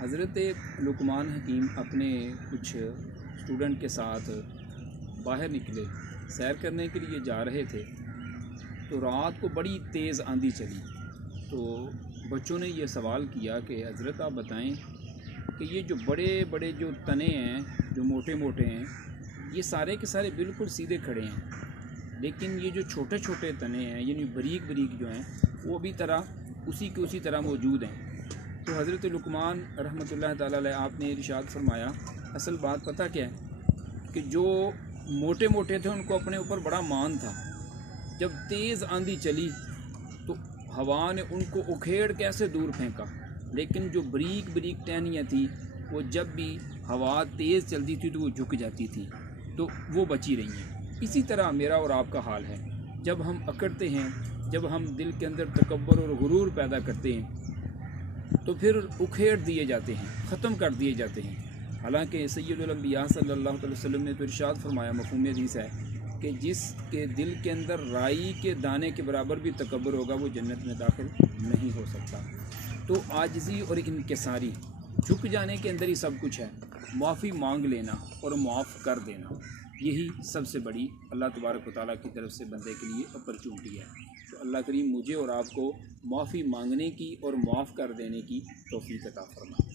حضرت لقمان حکیم اپنے کچھ اسٹوڈنٹ کے ساتھ باہر نکلے، سیر کرنے کے لیے جا رہے تھے، تو رات کو بڑی تیز آندھی چلی۔ تو بچوں نے یہ سوال کیا کہ حضرت آپ بتائیں کہ یہ جو بڑے بڑے جو تنے ہیں، جو موٹے موٹے ہیں، یہ سارے کے سارے بالکل سیدھے کھڑے ہیں، لیکن یہ جو چھوٹے چھوٹے تنے ہیں، یعنی باریک باریک جو ہیں، وہ بھی اسی طرح موجود ہیں۔ تو حضرت لقمان رحمۃ اللہ تعالیٰ علیہ آپ نے ارشاد فرمایا، اصل بات پتہ کیا ہے کہ جو موٹے موٹے تھے ان کو اپنے اوپر بڑا مان تھا۔ جب تیز آندھی چلی تو ہوا نے ان کو اکھیڑ کیسے دور پھینکا، لیکن جو بریک بریک ٹہنیاں تھیں وہ جب بھی ہوا تیز چلتی تھی تو وہ جھک جاتی تھی، تو وہ بچی رہی ہیں۔ اسی طرح میرا اور آپ کا حال ہے، جب ہم اکڑتے ہیں، جب ہم دل کے اندر تکبر اور غرور پیدا کرتے ہیں تو پھر اکھیڑ دیے جاتے ہیں، ختم کر دیے جاتے ہیں۔ حالانکہ سید الانبیاء صلی اللہ علیہ وسلم نے تو ارشاد فرمایا، مفہوم حدیث ہے کہ جس کے دل کے اندر رائی کے دانے کے برابر بھی تکبر ہوگا وہ جنت میں داخل نہیں ہو سکتا۔ تو عاجزی اور انکساری، جھک جانے کے اندر ہی سب کچھ ہے۔ معافی مانگ لینا اور معاف کر دینا، یہی سب سے بڑی اللہ تبارک و تعالیٰ کی طرف سے بندے کے لیے اپرچونٹی ہے۔ تو اللہ کریم مجھے اور آپ کو معافی مانگنے کی اور معاف کر دینے کی توفیق عطا فرمائے۔